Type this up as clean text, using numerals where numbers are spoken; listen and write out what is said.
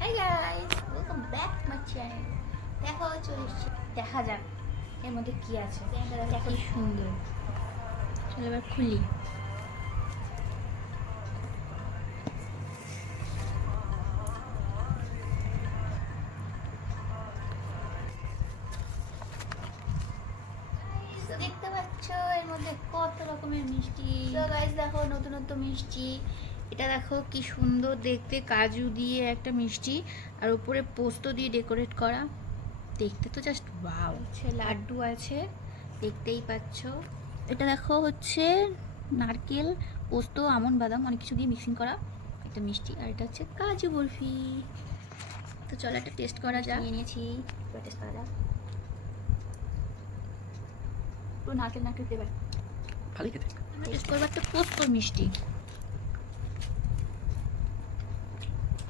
Hi guys, welcome back to my channel. দেখো চলে এসেছি, দেখা যাক এর মধ্যে কি আছে। কি সুন্দর, চলো এবার খুলি। দেখতে পাচ্ছ এর মধ্যে কত রকমের মিষ্টি। তো গাইস দেখো নতুন নতুন মিষ্টি। এটা দেখো কি সুন্দর দেখতে, কাজু দিয়ে একটা মিষ্টি আর উপরে পোস্ত দিয়ে ডেকোরেট করা। দেখতে তো জাস্ট ওয়াও। লাড্ডু আছে, দেখতেই পাচ্ছ। এটা দেখো হচ্ছে নারকেল, পোস্ত, আমন্ড, বাদাম অনেক কিছু দিয়ে মিক্সিং করা একটা মিষ্টি। আর এটা হচ্ছে কাজু বরফি। তো চলো একটা টেস্ট করা যাক। নিয়ে নিয়েছি, টেস্ট করা যাক। পুরো নারকেল নারকেল ফ্লেভার, ভালোই খেতে। টেস্ট করবো একটা পোস্তর মিষ্টি।